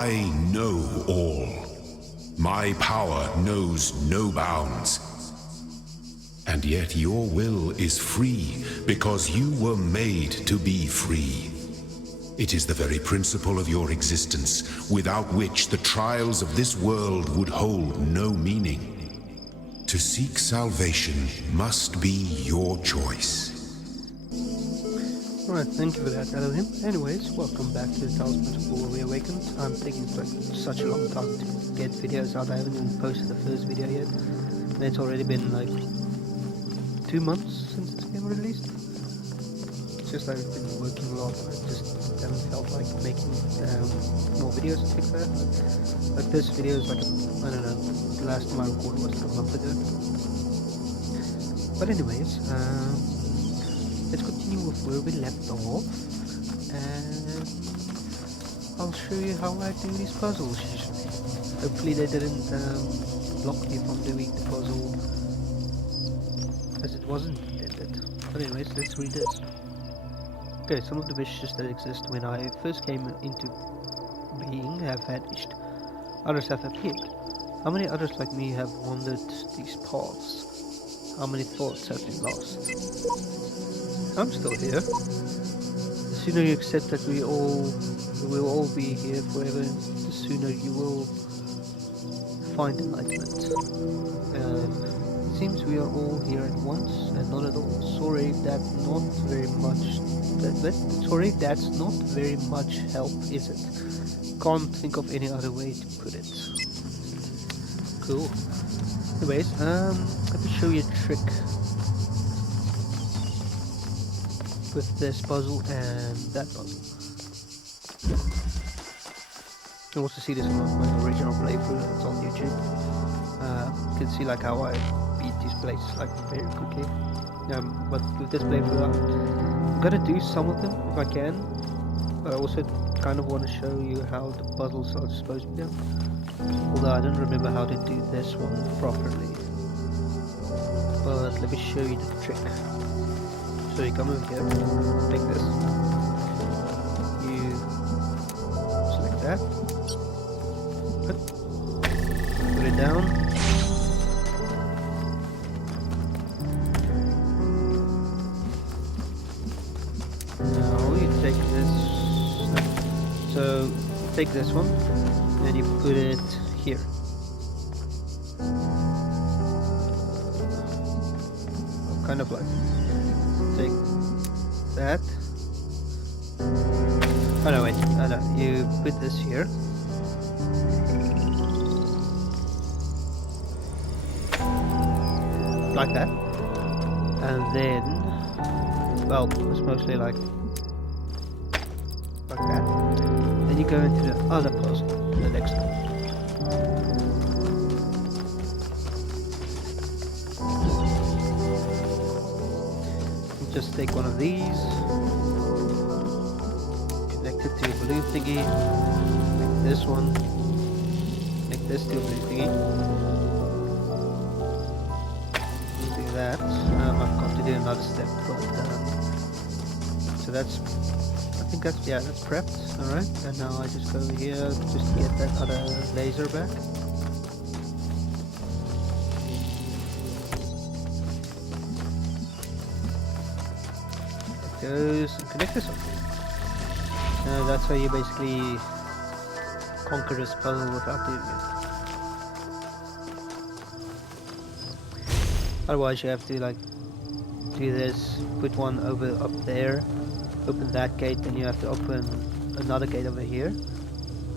I know all. My power knows no bounds. And yet your will is free because you were made to be free. It is the very principle of your existence, without which the trials of this world would hold no meaning. To seek salvation must be your choice. Alright, thank you for that, Elohim. Anyways, welcome back to the Talos Principle Reawakened. I'm taking like such a long time to get videos out. I haven't even posted the first video yet. And it's already been like 2 months since this game released. It's just like I've been working a lot. I just haven't felt like making more videos and things like that. Like this video is like, I don't know, the last time I recorded was like a month ago. But anyways, let's continue with where we left off, and I'll show you how I do these puzzles usually. Hopefully they didn't block me from doing the puzzle, as it wasn't intended. But anyways, let's read this. Okay, some of the wishes that exist when I first came into being have vanished. Others have appeared. How many others like me have wandered these paths? How many thoughts have been lost? I'm still here. The sooner you accept that we will all be here forever, the sooner you will find enlightenment. It seems we are all here at once, and not at all. Sorry, that's not very much. Sorry, that's not very much help, is it? Can't think of any other way to put it. Cool. Anyways, let me show you a trick with this puzzle and that puzzle. You can also see this in my original playthrough that's on YouTube. You can see like how I beat these places like very quickly. But with this playthrough, I'm gonna do some of them if I can, but I also kind of want to show you how the puzzles are supposed to be done. Although I don't remember how to do this one properly. But let me show you the trick. So you come over here, like this. You select that. Put it down. Now you take this. So take this one and you put it here. Kind of like take that. Oh no, wait, no, you put this here. Like that. And then, well, it's mostly like that. Then you go into the other puzzle, the next one. Just take one of these, connect it to a blue thingy, make this one, make this to a blue thingy, do that. I've got to do another step, but so that's, I think that's, yeah, that's prepped, alright, and now I just go over here just to get that other laser back. Goes and connect this up. That's how you basically conquer this puzzle without doing it. Otherwise you have to like do this, put one over up there, open that gate, then you have to open another gate over here,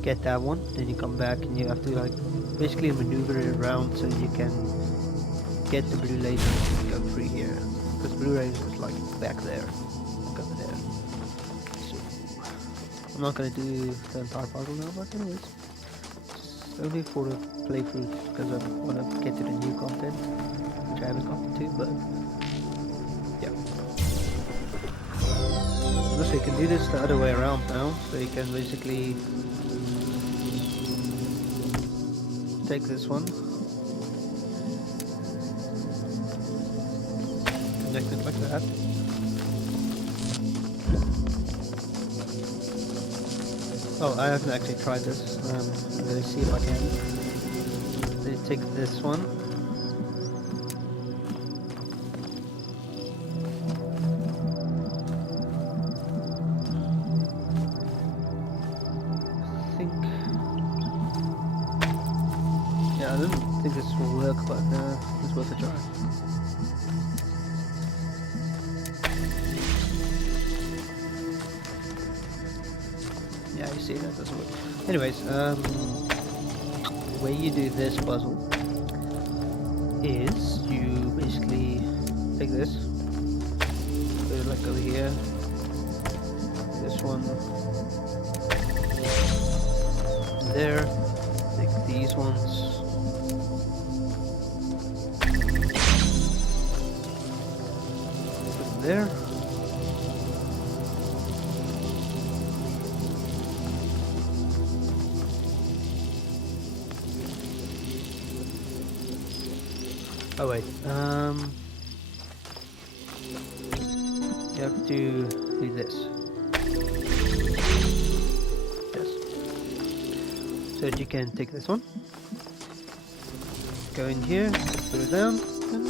get that one, then you come back and you have to like basically maneuver it around so you can get the blue laser to go through here, because blue laser is like back there. Over there. So I'm not gonna do the entire puzzle now, but anyways, it's only for the playthrough because I want to get to the new content, which I haven't gotten to, but yeah. So you can do this the other way around now, so you can basically take this one, connect it like that. Oh, I haven't actually tried this. I'm gonna see if I can. Let me take this one. I think. Yeah, I don't think this will work, but it's worth a try. Yeah, you see that doesn't work. Anyways, the way you do this puzzle is you basically take this, put it like over here, this one, there, take these ones, put them there. Oh wait, you have to do this. Yes. So you can take this one, go in here, put it down, and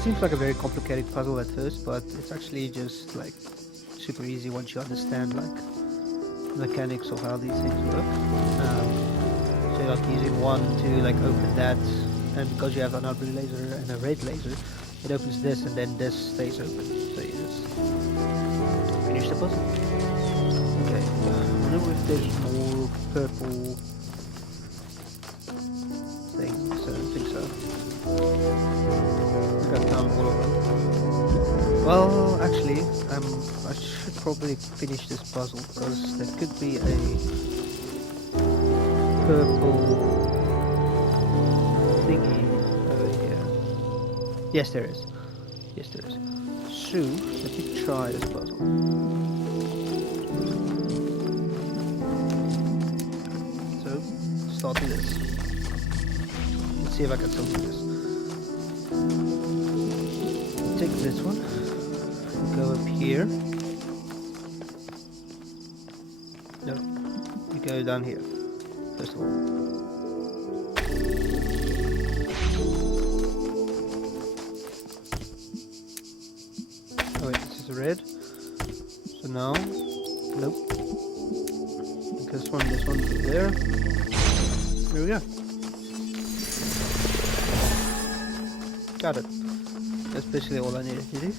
seems like a very complicated puzzle at first, but it's actually just like super easy once you understand like the mechanics of how these things work. So like using one to like open that, and because you have an blue laser and a red laser, it opens this and then this stays open. So you just finish the puzzle. Okay, I wonder if there's more purple things. I don't think so. I think I've found all of them. Well, actually, I should probably finish this puzzle because there could be a purple thingy over here. Yes, there is. Yes, there is. So, let me try this puzzle. So, start with this. Let's see if I can solve this. Take this one. Go up here. No, you go down here. First of all. Oh wait, this is red. So now, nope. This one there. There we go. Got it. That's basically all I needed to do.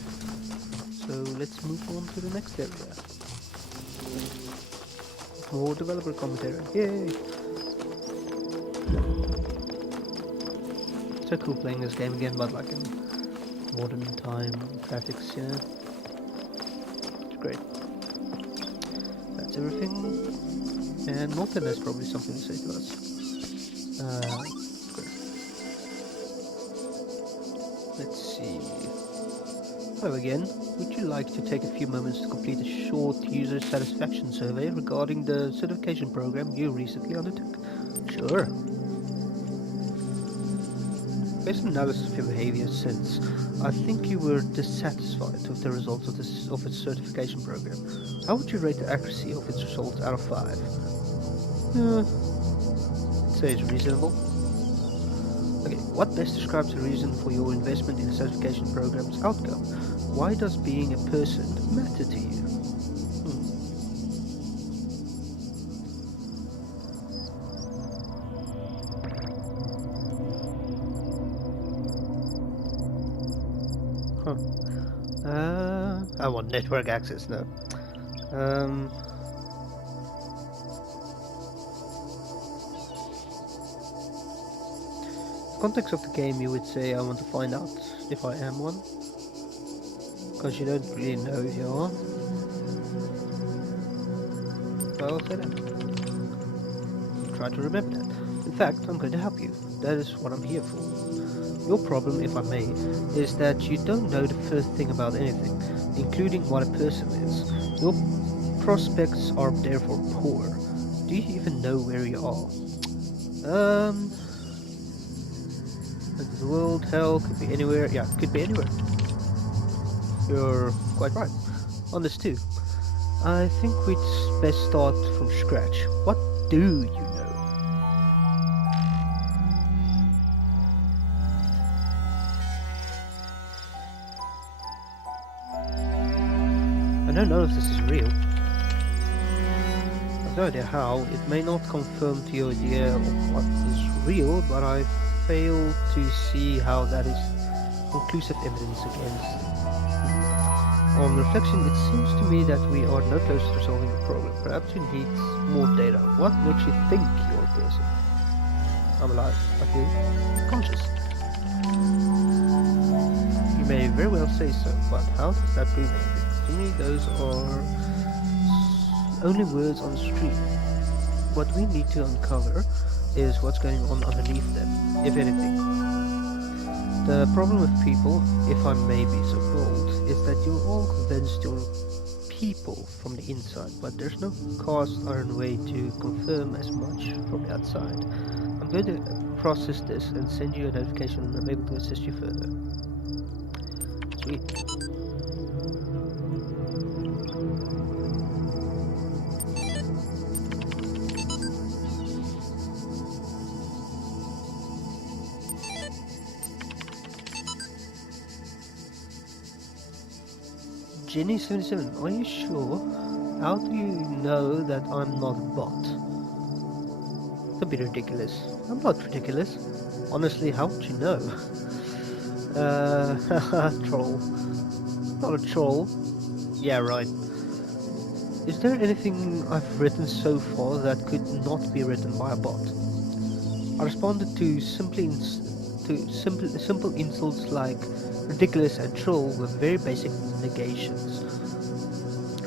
So let's move on to the next area. More developer commentary. Yay! So cool playing this game again, but like in modern time graphics, you know. It's great. That's everything. And Morten has probably something to say to us. Great. Let's see. Hello again. Would you like to take a few moments to complete a short user satisfaction survey regarding the certification program you recently undertook? Sure. Based on analysis of your behavior since, I think you were dissatisfied with the results of its certification program. How would you rate the accuracy of its results out of 5? I'd say it's reasonable. Okay, what best describes the reason for your investment in the certification program's outcome? Why does being a person matter to you? I want network access now. Context of the game, you would say I want to find out if I am one, because you don't really know if you are. So I'll say that. Try to remember that. In fact, I'm going to help you. That is what I'm here for. Your problem, if I may, is that you don't know the first thing about anything, including what a person is. Your prospects are therefore poor. Do you even know where you are? The world, hell, could be anywhere. Yeah, could be anywhere. You're quite right on this too. I think we'd best start from scratch. What do you know? I don't know if this is real. I've no idea how. It may not confirm to your idea of what is real, but I fail to see how that is conclusive evidence against. On reflection, it seems to me that we are no closer to solving the problem. Perhaps you need more data. What makes you think you're a person? I'm alive. I feel conscious. You may very well say so, but how does that prove anything? To me, those are only words on the street. What we need to uncover is what's going on underneath them, if anything. The problem with people, if I may be so bold, is that you're all convinced you're people from the inside, but there's no cast iron way to confirm as much from the outside. I'm going to process this and send you a notification when I'm able to assist you further. Sweet. Jenny77, are you sure? How do you know that I'm not a bot? Don't be ridiculous. I'm not ridiculous. Honestly, how would you know? Troll. Not a troll. Yeah, right. Is there anything I've written so far that could not be written by a bot? I responded to simple insults like ridiculous and troll with very basic negations.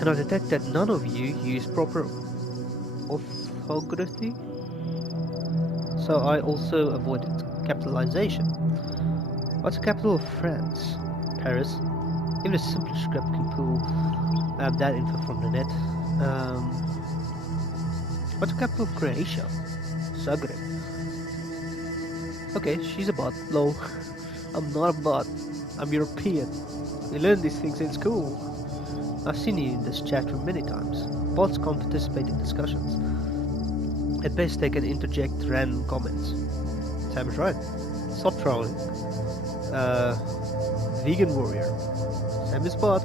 And I detect that none of you use proper orthography, so I also avoided capitalization. What's the capital of France? Paris. Even a simple script can pull that info from the net. What's the capital of Croatia? Zagreb. Okay, she's a bot. Lol. I'm not a bot. I'm European. We learn these things in school. I've seen you in this chat room many times. Bots can't participate in discussions. At best they can interject random comments. Sam is right. Stop trolling. Vegan warrior. Sam is bot.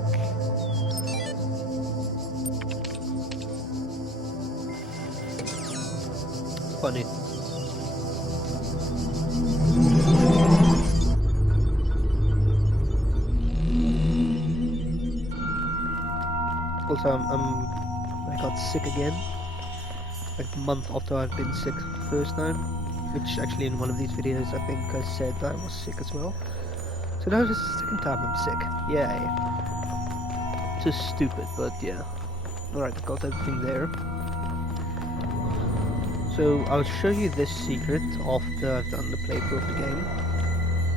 Funny. Also, I got sick again, like a month after I've been sick the first time, which actually in one of these videos I think I said that I was sick as well. So now this is the second time I'm sick. Yay. So stupid, but yeah. Alright, I got everything there. So I'll show you this secret after I've done the playthrough of the game,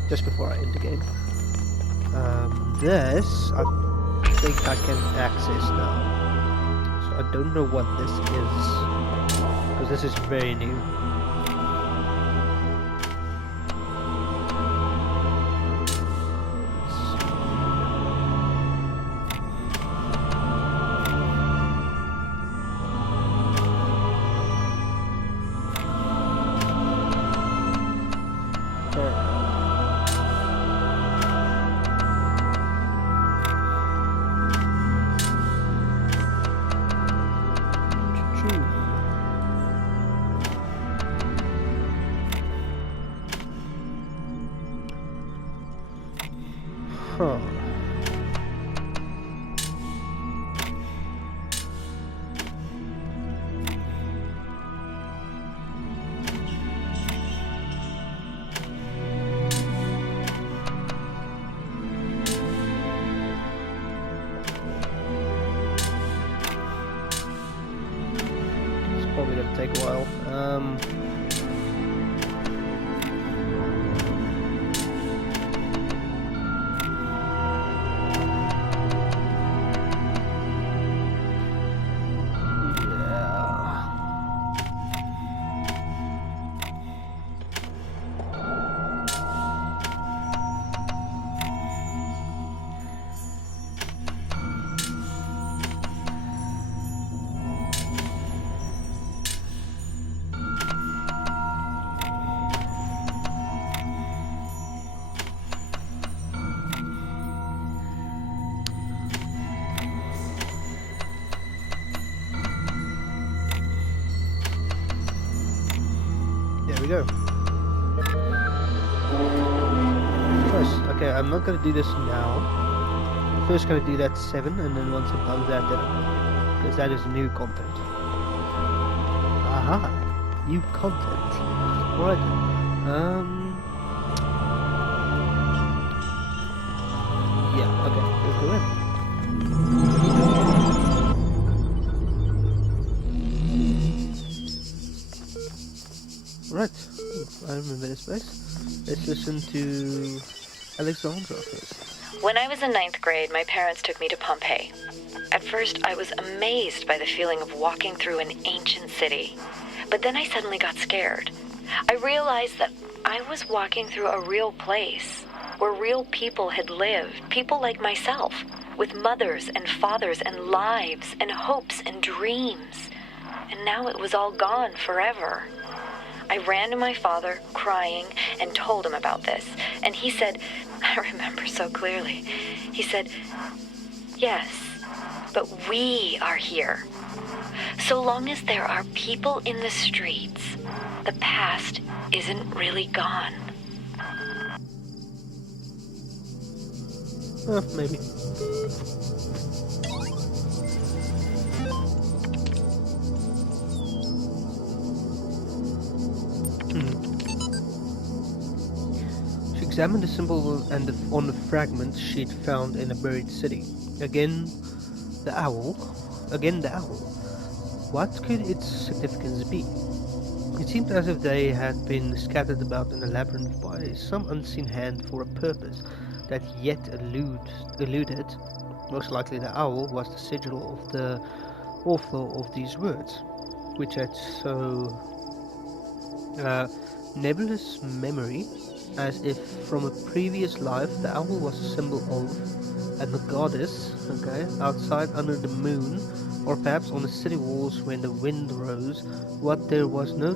just before I end the game. This, I think I can access now. So I don't know what this is, because this is very new. Probably gonna take a while. go. First, okay, I'm not gonna do this now. First gonna do that 7, and then once I've done that, then I'm because that is new content. Aha! New content. Alright then. Yeah, okay, let's go in. Right, I remember this place. Let's listen to Alexandra first. When I was in 9th grade, my parents took me to Pompeii. At first, I was amazed by the feeling of walking through an ancient city. But then I suddenly got scared. I realized that I was walking through a real place, where real people had lived, people like myself, with mothers and fathers and lives and hopes and dreams. And now it was all gone forever. I ran to my father, crying, and told him about this. And he said, I remember so clearly, he said, yes, but we are here. So long as there are people in the streets, the past isn't really gone. Maybe. She examined the symbol and on the fragments she'd found in a buried city. Again, the owl. Again, the owl. What could its significance be? It seemed as if they had been scattered about in a labyrinth by some unseen hand for a purpose that yet eluded. Most likely the owl was the sigil of the author of these words, which had so nebulous memory, as if from a previous life the owl was a symbol of, and the goddess, okay, outside under the moon, or perhaps on the city walls when the wind rose. But there was no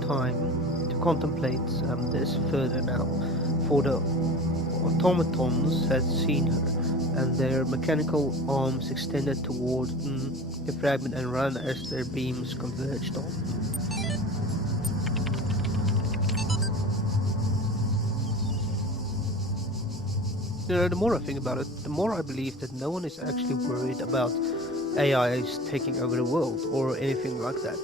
time to contemplate this further now, for the automatons had seen her, and their mechanical arms extended toward the fragment and ran as their beams converged on. The more I think about it, the more I believe that no one is actually worried about AIs taking over the world or anything like that.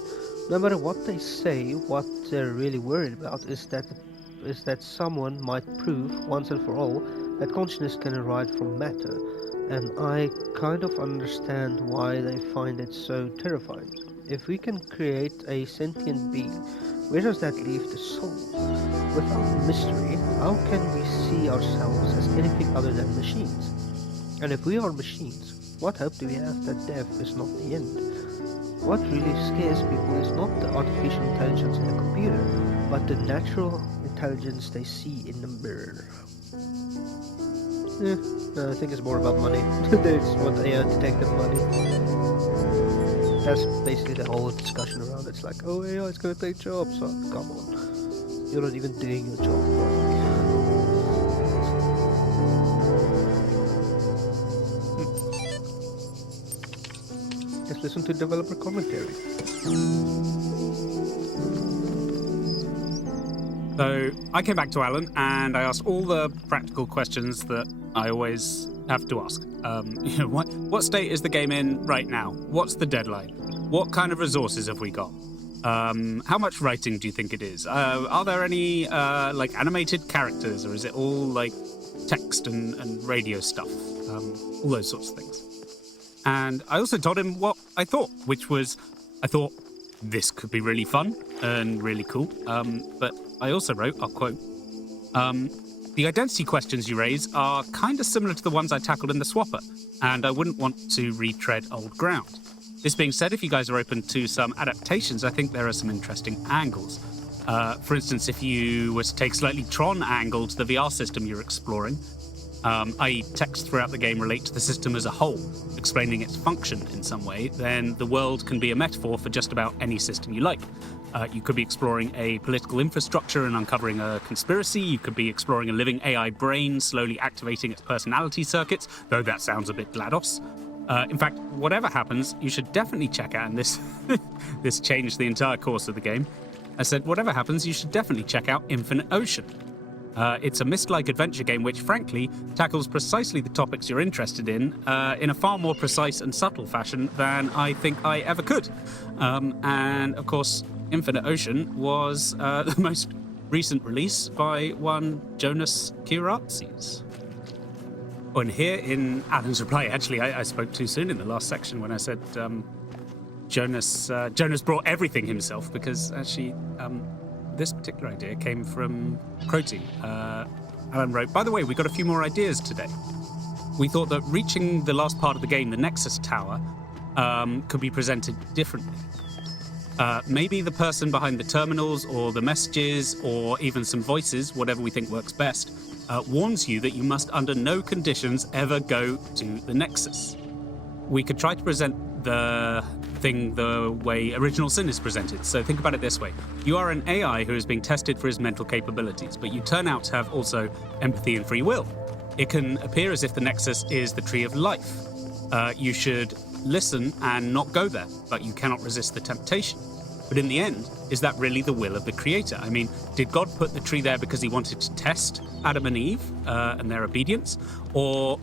No matter what they say, what they're really worried about is that someone might prove once and for all that consciousness can arise from matter, and I kind of understand why they find it so terrifying. If we can create a sentient being, where does that leave the soul? Without mystery, how can we see ourselves as anything other than machines? And if we are machines, what hope do we have that death is not the end? What really scares people is not the artificial intelligence in the computer, but the natural intelligence they see in the mirror. No, I think it's more about money. They just want AI to take their money. That's basically the whole discussion around it. It's like, oh, AI is going to take jobs. Oh, come on. You're not even doing your job. Let's listen to developer commentary. So I came back to Alan and I asked all the practical questions that I always have to ask. What state is the game in right now? What's the deadline? What kind of resources have we got? How much writing do you think it is? Are there any animated characters, or is it all like text and radio stuff? All those sorts of things. And I also told him what I thought, which was, I thought this could be really fun and really cool. But I also wrote, I'll quote, the identity questions you raise are kind of similar to the ones I tackled in the Swapper, and I wouldn't want to retread old ground. This being said, if you guys are open to some adaptations, I think there are some interesting angles. For instance, if you were to take slightly Tron angle to the VR system you're exploring, i.e. text throughout the game relate to the system as a whole, explaining its function in some way, then the world can be a metaphor for just about any system you like. You could be exploring a political infrastructure and uncovering a conspiracy. You could be exploring a living AI brain, slowly activating its personality circuits, though that sounds a bit GLaDOS. In fact, whatever happens, you should definitely check out, and this changed the entire course of the game, I said, whatever happens, you should definitely check out Infinite Ocean. It's a Myst-like adventure game which, frankly, tackles precisely the topics you're interested in a far more precise and subtle fashion than I think I ever could. And, of course, Infinite Ocean was the most recent release by one Jonas Kiratsis. Oh, and here in Alan's reply, actually, I spoke too soon in the last section when I said Jonas brought everything himself, because actually this particular idea came from Crotty. Alan wrote, by the way, we got a few more ideas today. We thought that reaching the last part of the game, the Nexus Tower, could be presented differently. Maybe the person behind the terminals or the messages or even some voices, whatever we think works best, warns you that you must under no conditions ever go to the Nexus. We could try to present the thing the way Original Sin is presented. So think about it this way. You are an AI who is being tested for his mental capabilities, but you turn out to have also empathy and free will. It can appear as if the Nexus is the tree of life. You should listen and not go there, but you cannot resist the temptation. But in the end, is that really the will of the creator? I mean, did God put the tree there because he wanted to test Adam and Eve and their obedience? Or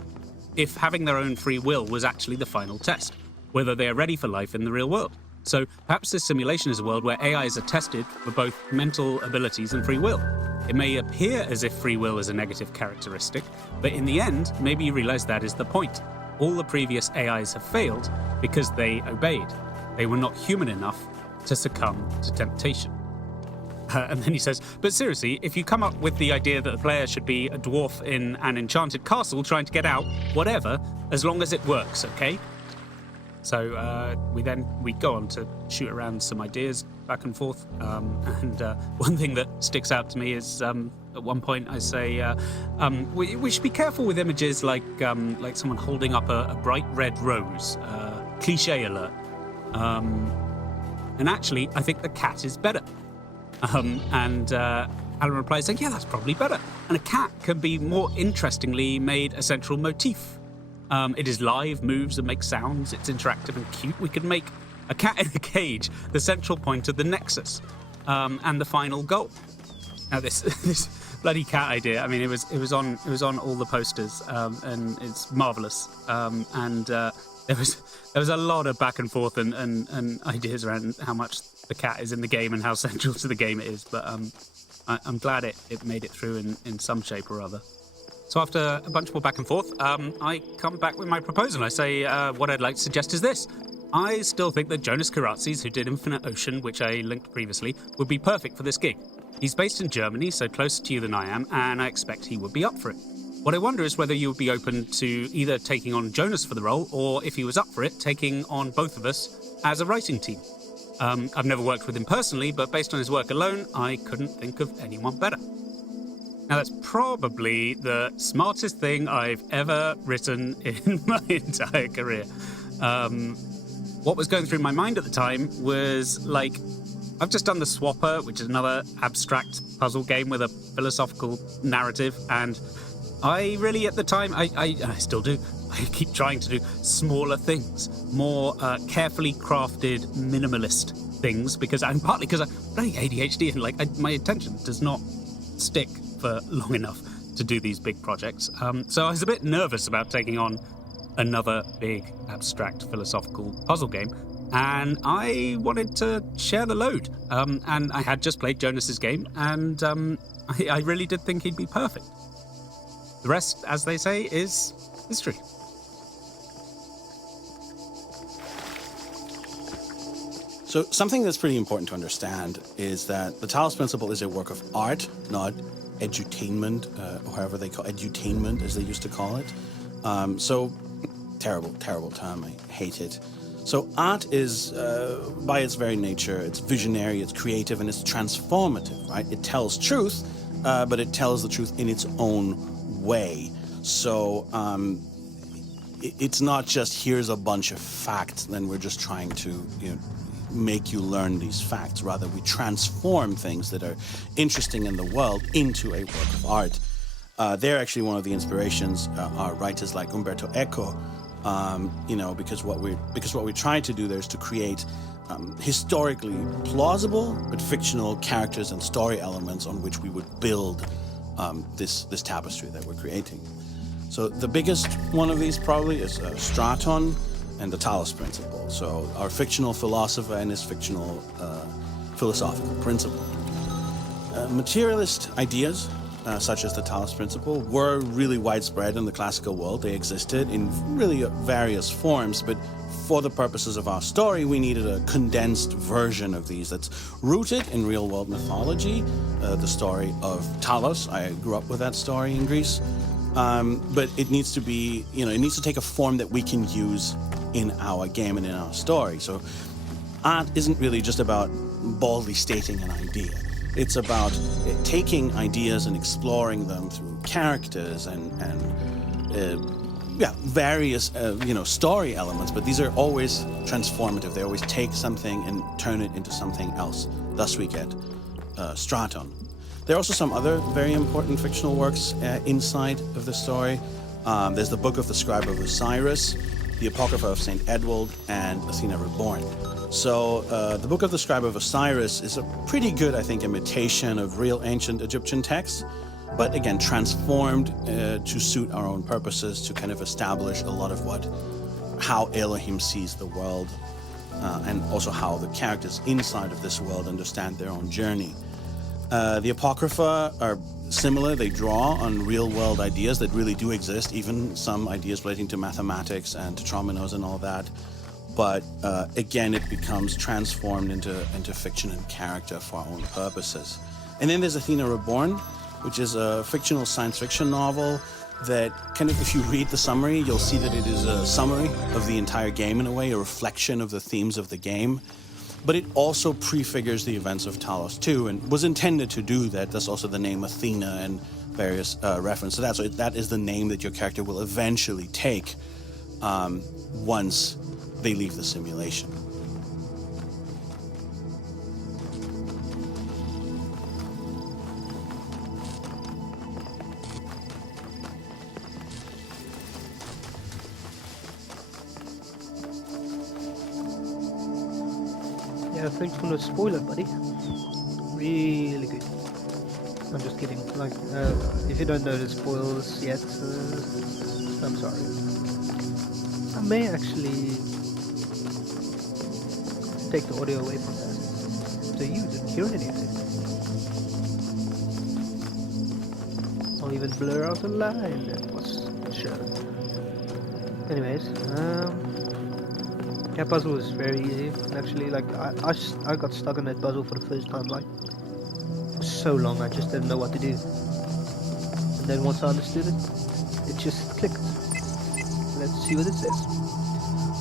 if having their own free will was actually the final test, whether they are ready for life in the real world? So perhaps this simulation is a world where AIs are tested for both mental abilities and free will. It may appear as if free will is a negative characteristic, but in the end, maybe you realize that is the point. All the previous AIs have failed because they obeyed. They were not human enough to succumb to temptation. And then he says, but seriously, if you come up with the idea that the player should be a dwarf in an enchanted castle trying to get out, whatever, as long as it works, okay? So we go on to shoot around some ideas back and forth. And one thing that sticks out to me is at one point I say we should be careful with images like someone holding up a bright red rose. Cliche alert. And actually, I think the cat is better. And Alan replies saying, yeah, that's probably better. And a cat can be more interestingly made a central motif. It is live, moves and makes sounds. It's interactive and cute. We could make a cat in a cage the central point of the Nexus and the final goal. Now this bloody cat idea. I mean, it was on all the posters and it's marvelous. And there was a lot of back and forth and ideas around how much the cat is in the game and how central to the game it is. But I'm glad it made it through in some shape or other. So after a bunch more back and forth, I come back with my proposal. I say, what I'd like to suggest is this. I still think that Jonas Kiratsis, who did Infinite Ocean, which I linked previously, would be perfect for this gig. He's based in Germany, so closer to you than I am, and I expect he would be up for it. What I wonder is whether you would be open to either taking on Jonas for the role, or if he was up for it, taking on both of us as a writing team. I've never worked with him personally, but based on his work alone, I couldn't think of anyone better. Now, that's probably the smartest thing I've ever written in my entire career. What was going through my mind at the time was, like, I've just done The Swapper, which is another abstract puzzle game with a philosophical narrative, and I really, at the time, I still do, I keep trying to do smaller things, more carefully crafted, minimalist things, partly because I'm running ADHD and my attention does not stick for long enough to do these big projects. So I was a bit nervous about taking on another big abstract philosophical puzzle game, and I wanted to share the load. And I had just played Jonas's game, and I really did think he'd be perfect. The rest, as they say, is history. So something that's pretty important to understand is that the Talos Principle is a work of art, not edutainment, or however they call it, edutainment, as they used to call it. So terrible term. I hate it. So art is, by its very nature, it's visionary, it's creative, and it's transformative, right? It tells truth, but it tells the truth in its own way. So it's not just here's a bunch of facts, then we're just trying to, make you learn these facts. Rather, we transform things that are interesting in the world into a work of art. They're actually one of the inspirations are writers like Umberto Eco, because what we're trying to do there is to create historically plausible but fictional characters and story elements on which we would build this tapestry that we're creating. So the biggest one of these probably is Straton and the Talos Principle. So our fictional philosopher and his fictional philosophical principle. Materialist ideas, such as the Talos Principle, were really widespread in the classical world. They existed in really various forms, but for the purposes of our story, we needed a condensed version of these that's rooted in real-world mythology. The story of Talos, I grew up with that story in Greece, but it needs to be, it needs to take a form that we can use in our game and in our story. So art isn't really just about baldly stating an idea. It's about taking ideas and exploring them through characters and various story elements. But these are always transformative. They always take something and turn it into something else. Thus, we get Straton. There are also some other very important fictional works inside of the story. There's the Book of the Scribe of Osiris, the Apocrypha of Saint Edward, and Athena Reborn. So the Book of the Scribe of Osiris is a pretty good, I think, imitation of real ancient Egyptian texts, but again, transformed to suit our own purposes, to kind of establish a lot of how Elohim sees the world, and also how the characters inside of this world understand their own journey. The Apocrypha are similar. They draw on real-world ideas that really do exist, even some ideas relating to mathematics and tetrominos and all that. But again, it becomes transformed into fiction and character for our own purposes. And then there's Athena Reborn, which is a fictional science fiction novel that kind of, if you read the summary, you'll see that it is a summary of the entire game in a way, a reflection of the themes of the game. But it also prefigures the events of Talos 2 and was intended to do that. That's also the name Athena and various references to that. So that is the name that your character will eventually take once they leave the simulation. Yeah, thanks for the spoiler, buddy. Really good. I'm just kidding. Like, if you don't know the spoilers yet, I'm sorry. I may actually take the audio away from that, so you didn't hear anything. I'll even blur out the line that was shown. Anyways, yeah, puzzle is very easy. Actually, like I got stuck on that puzzle for the first time, like for so long. I just didn't know what to do, and then once I understood it, it just clicked. Let's see what it says.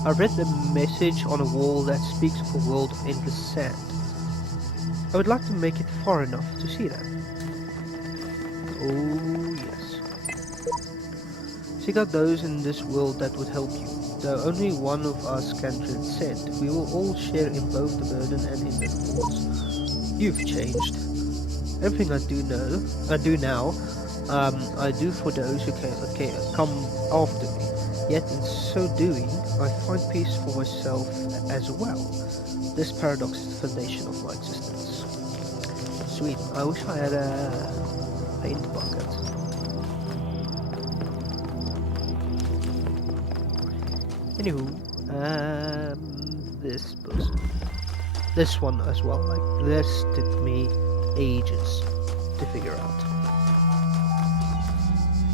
I read the message on a wall that speaks of a world of endless sand. I would like to make it far enough to see that. Oh yes. Seek out those in this world that would help you. Though only one of us can transcend, we will all share in both the burden and in the rewards. You've changed. Everything I do now, I do for those who can come after me. Yet in so doing, I find peace for myself as well. This paradox is the foundation of my existence. Sweet. I wish I had a paint bucket. Anywho, this person. This one as well, like, this took me ages to figure out.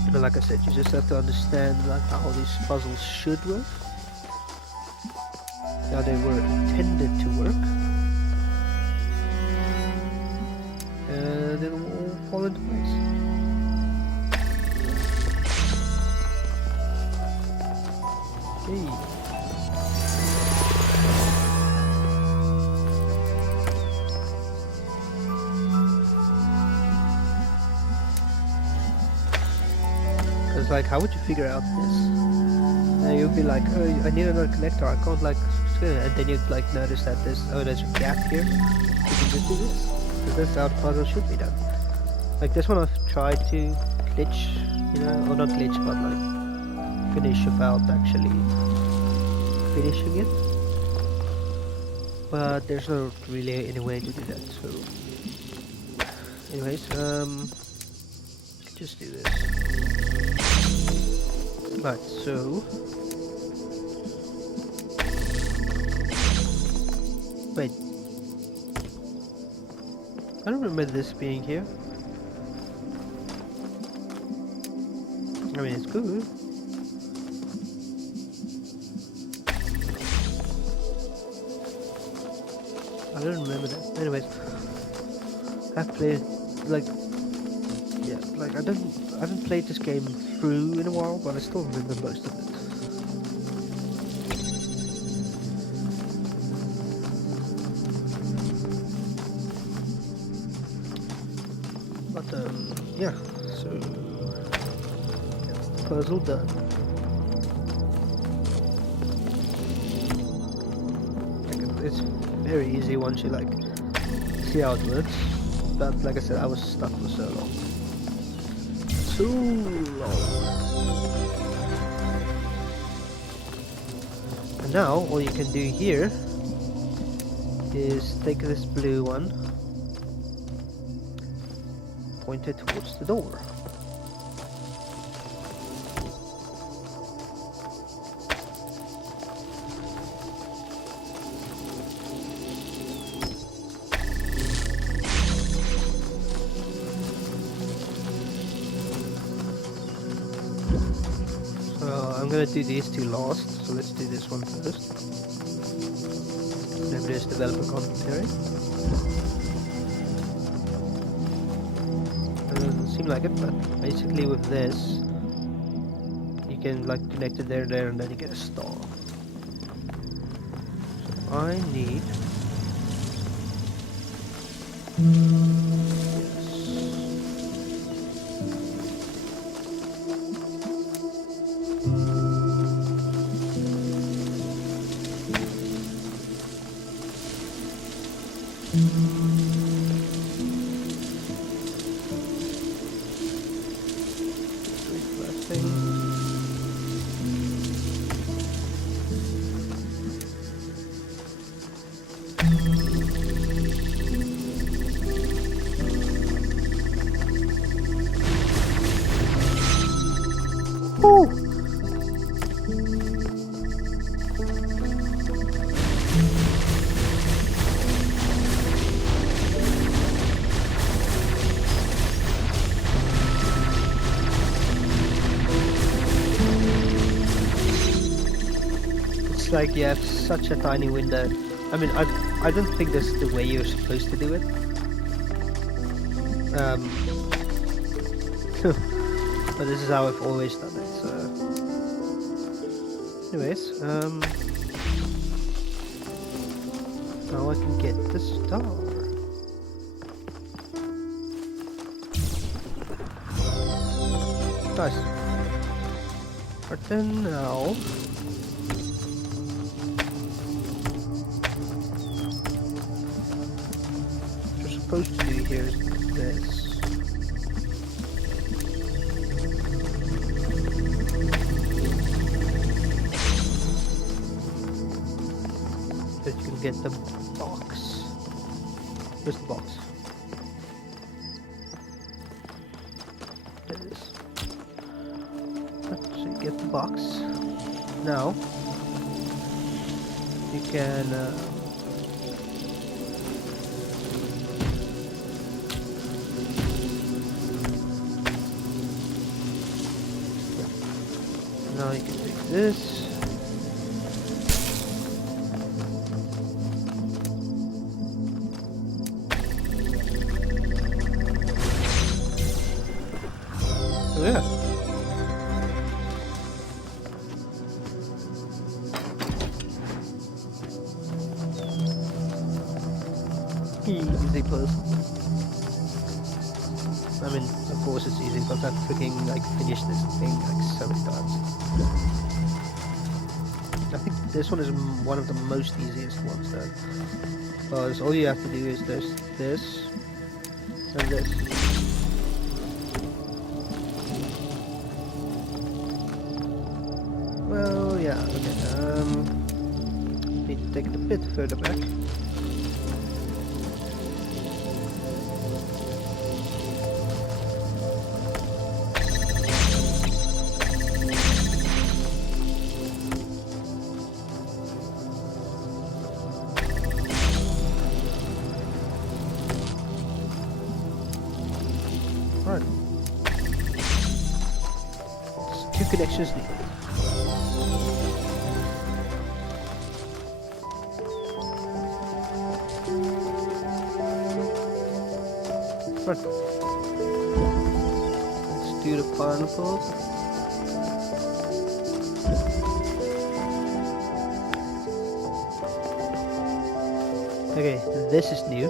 And like I said, you just have to understand like how these puzzles should work, how they were intended to work, and it will all fall into place. Okay. It's like, how would you figure out this? And you'll be like, oh, I need another connector, I can't like, and then you'd like notice that there's a gap here. You can just do this. Because that's how the puzzle should be done. Like this one I've tried to glitch, or not glitch, but like finish without actually finishing it. but there's not really any way to do that. So, anyways, just do this. Right, so wait, I don't remember this being here. I mean, it's good. I don't remember that. Anyways, I've played like I haven't played this game through in a while, but I still remember most of it. But yeah, so that's the puzzle done. Like, it's very easy once you like see how it works. But like I said, I was stuck for so long. Too long. And now all you can do here is take this blue one, point it towards the door. I'm gonna do these two last, so let's do this one first. Then there's developer commentary. Doesn't seem like it, but basically with this, you can like connect it there, and then you get a star. So I need. Like you have such a tiny window. I mean, I don't think that's the way you're supposed to do it. But this is how I've always done it. So, anyways, now I can get the star. Nice. But then now. Supposed to do here is this. That you can get the box. Where's the box? There it is. So you get the box. Now you can now you can take this. Oh yeah. Easy puzzle. I mean, of course it's easy because I've freaking like finished this thing like so many times. I think this one is one of the most easiest ones though. Because all you have to do is this, and this. Well, yeah, okay, need to take it a bit further back. 2 connections needed. Right. Let's do the pineapples. Okay, this is new.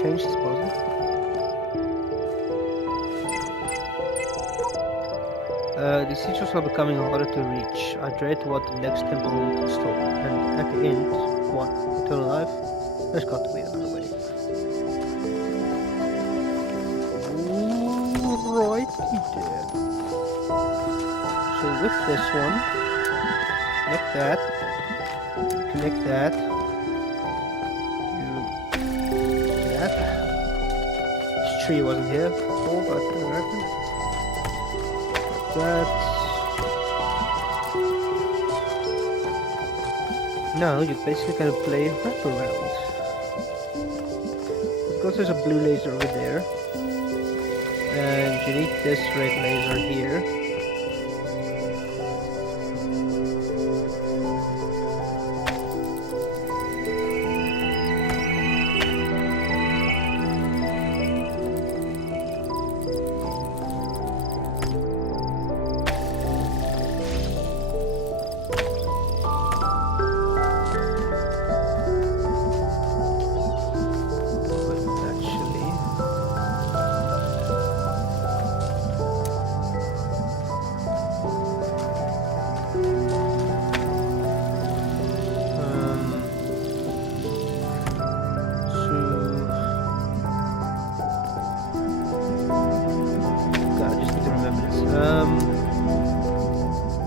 Change this puzzle. The features are becoming harder to reach. I dread what the next temple will install. And at the end, what? Eternal life? There's got to be another way. Right there. So with this one, connect that. Connect that. This tree wasn't here before, but it happened. That. Now you're basically gonna play wraparound. Because there's a blue laser over there, and you need this red laser here.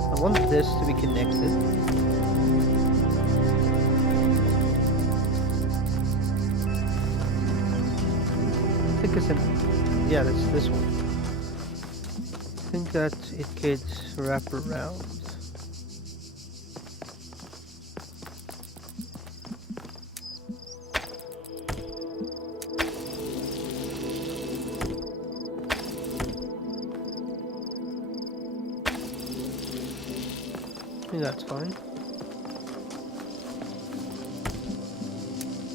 I want this to be connected. I think it's in... yeah, that's this one. I think that it could wrap around. I think that's fine.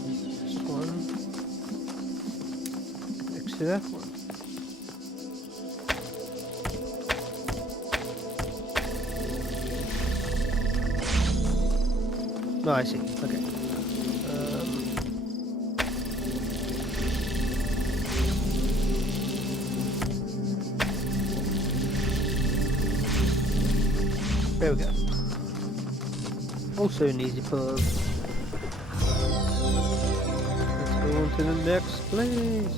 This one next to that one. No, I see. Okay. There we go. Also an easy puzzle. Let's go on to the next place.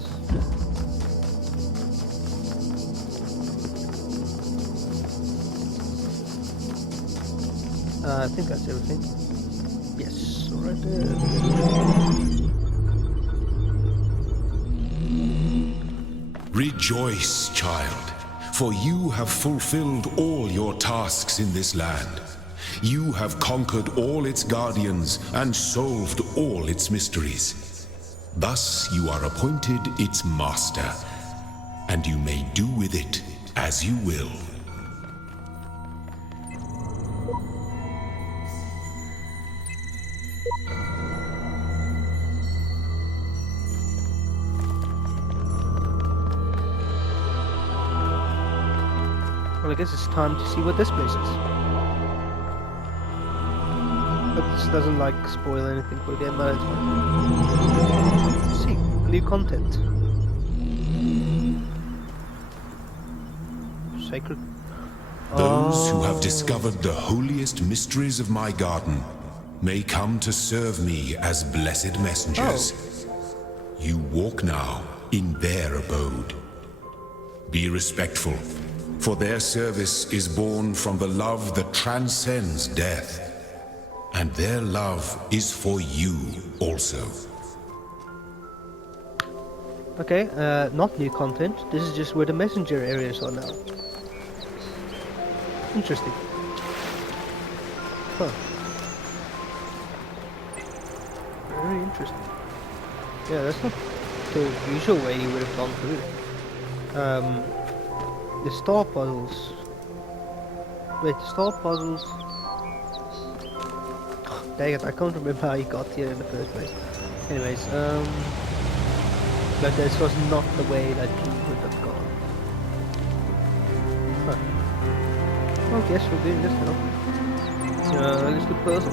I think that's everything. Yes, right there. Rejoice, child, for you have fulfilled all your tasks in this land. You have conquered all its guardians and solved all its mysteries. Thus you are appointed its master, and you may do with it as you will. Well, I guess it's time to see what this place is. Hope this doesn't like spoil anything for the game, but it's fine. Let's see, new content. Sacred. Those who have discovered the holiest mysteries of my garden may come to serve me as blessed messengers. You walk now in their abode. Be respectful, for their service is born from the love that transcends death. And their love is for you also. Okay, not new content. This is just where the messenger areas are now. Interesting. Huh. Very interesting. Yeah, that's not the usual way you would have gone through it. The star puzzles. Wait, the star puzzles. Dang it, I can't remember how you got here in the first place. Anyways, but this was not the way that you would have gone. Huh. Well, I guess we're doing this now. Let's do puzzle.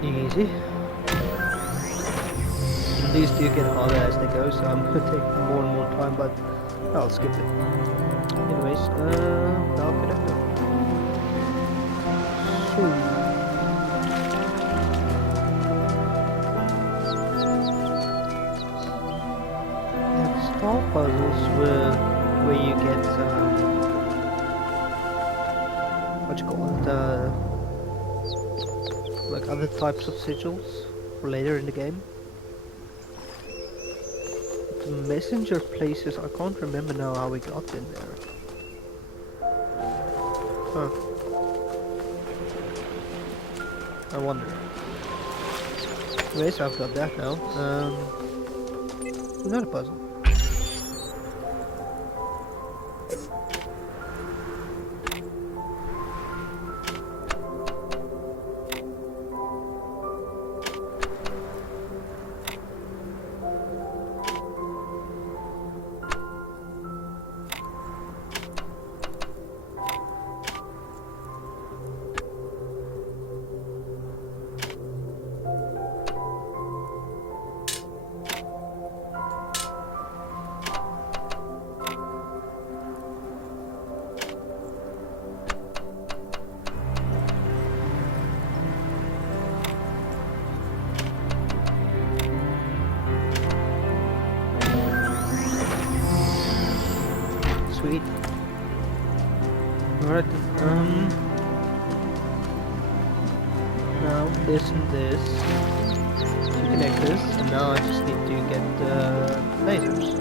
Easy. These do get harder as they go, so I'm gonna take more and more time, but I'll skip it. Anyways, now could I go? Yeah, the star puzzles where you get what you call it, like other types of sigils for later in the game. The messenger places, I can't remember now how we got in there. Huh. I wonder. Anyways, I've got that now. Another puzzle. Sweet. Alright, now this and this to connect this, and now I just need to get the lasers.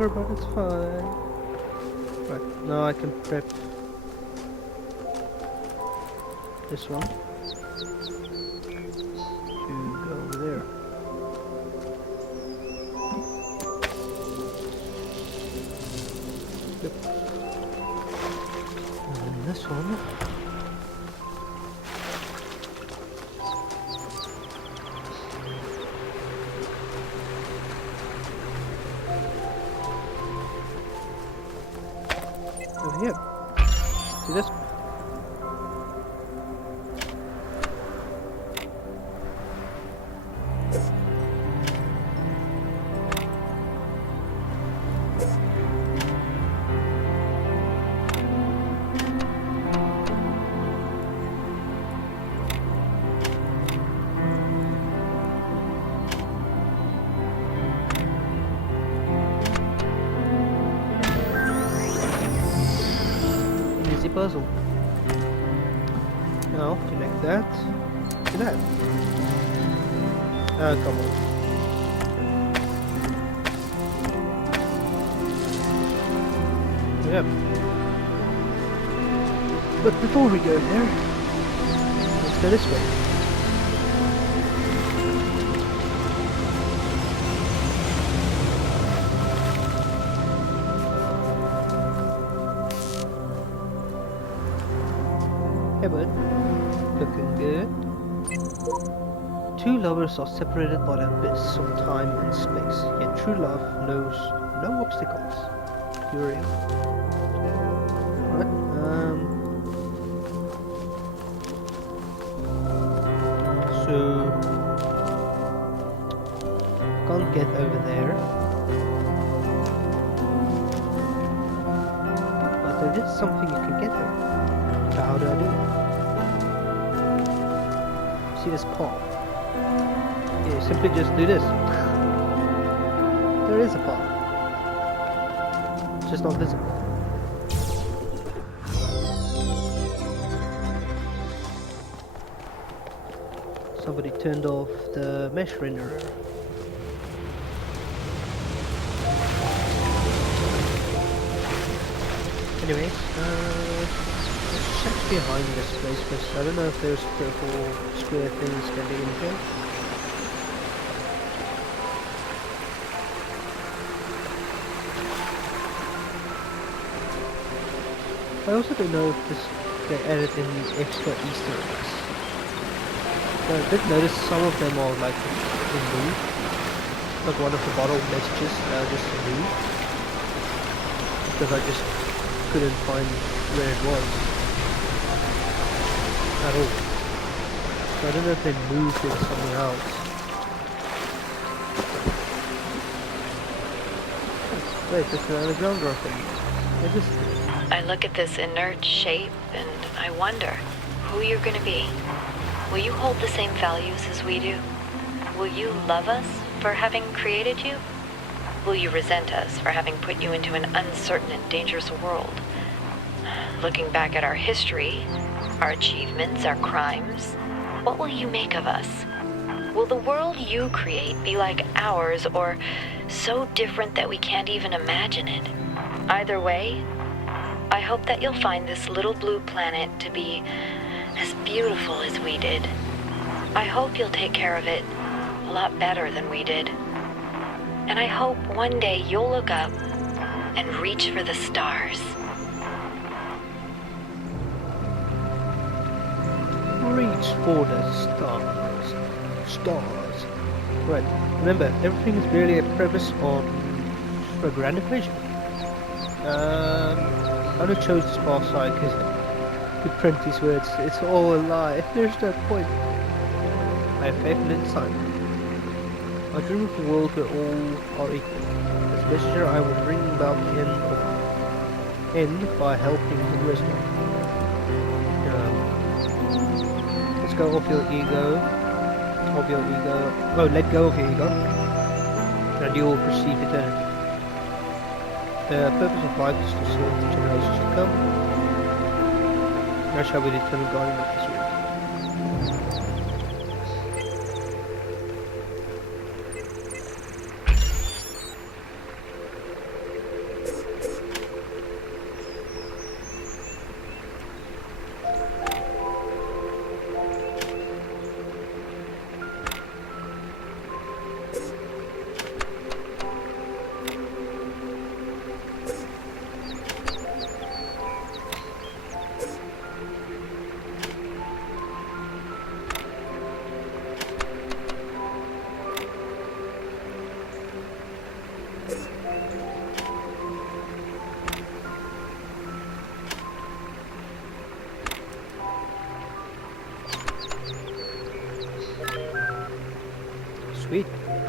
longer, but it's fine. Right, now I can prep this one to go over there. Yep. And then this one. Over here. See this? Easy puzzle. Now connect that to that. Come on. Yep. But before we go there, let's go this way. Hey bud, looking good. Two lovers are separated by the abyss of time and space, yet true love knows no obstacles. You're in. Alright, so can't get over there. But there is something you can get over. So how do I do it? See this path? Yeah, simply just do this. There is a path. It's just not visible. Somebody turned off the mesh renderer. Anyways, let's check behind this place first. I don't know if there's purple square things getting in here. I also don't know if they added any extra Easter eggs. But I did notice some of them are like removed. Like one of the bottle messages that are just removed. Because I just couldn't find where it was at all. So I don't know if they moved it somewhere else. Wait, there's another ground rock thing. I look at this inert shape and I wonder who you're gonna be. Will you hold the same values as we do? Will you love us for having created you? Will you resent us for having put you into an uncertain and dangerous world? Looking back at our history, our achievements, our crimes, what will you make of us? Will the world you create be like ours or so different that we can't even imagine it? Either way, I hope that you'll find this little blue planet to be as beautiful as we did. I hope you'll take care of it a lot better than we did. And I hope one day you'll look up and reach for the stars. Reach for the stars. Stars. Right. Remember, everything is merely a premise on a grand equation. I only chose this far side because to print these words, it's all a lie. There's no point. I have faith in time. I dream of a world where all are equal. As messenger, I will bring about the end by helping the wisdom. Let's go off your ego. Oh, let go of your ego. And you will perceive eternity. The purpose of life is to serve the generations to come. Now shall we determine guardian of this world.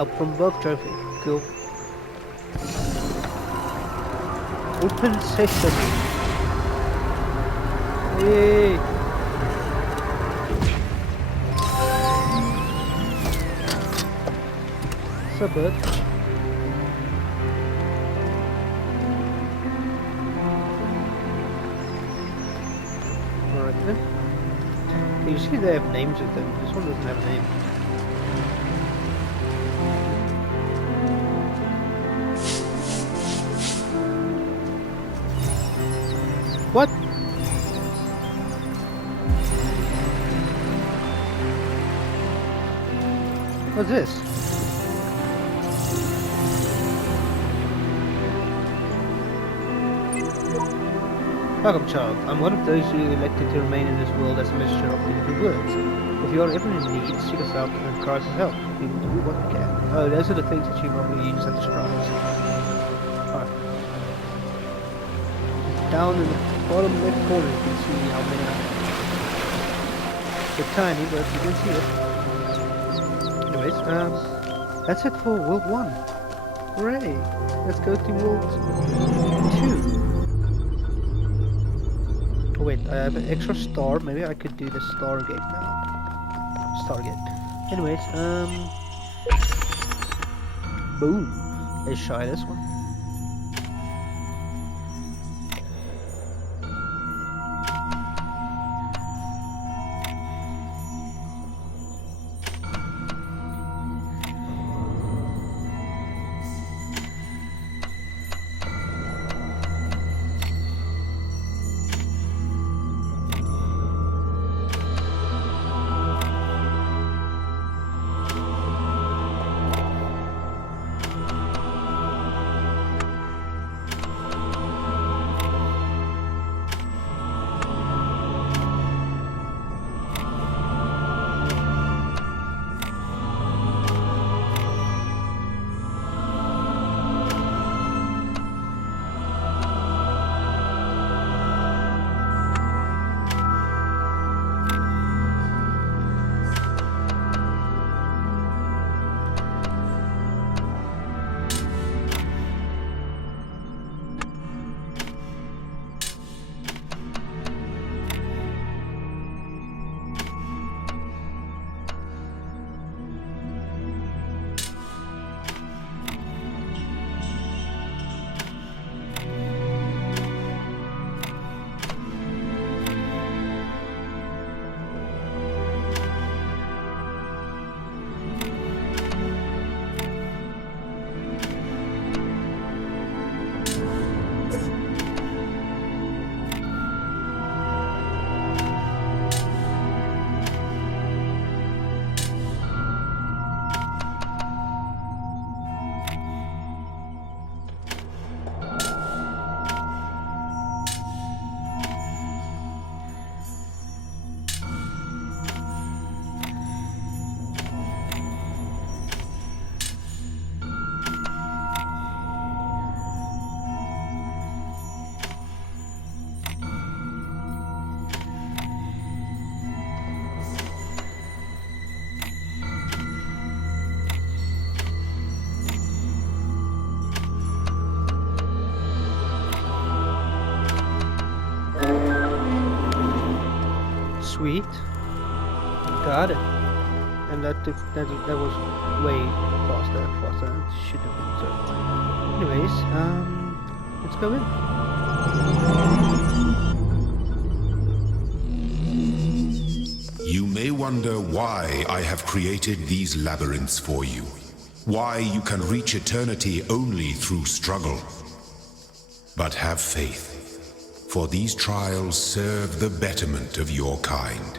Up from above trophy. Cool. Open sesame. Yay! What's up, bud? Alright then. You see they have names with them. This one doesn't have a name. What? What's this? Welcome, child. I'm one of those you elected to remain in this world as a messenger of the good words. If you are ever in need, seek us out and cry for help. We will do what we can. Oh, those are the things that you probably use at the shrines. Alright. Down in the bottom left corner you can see how many are. They're tiny, but you can see it. Anyways, that's it for World 1. Hooray! Let's go to World 2. Oh wait, I have an extra star. Maybe I could do the Stargate now. Stargate. Anyways, boom. Let's try this one. Sweet. Got it. And that was way faster than it should have been. So, anyways, let's go in. You may wonder why I have created these labyrinths for you. Why you can reach eternity only through struggle. But have faith. For these trials serve the betterment of your kind.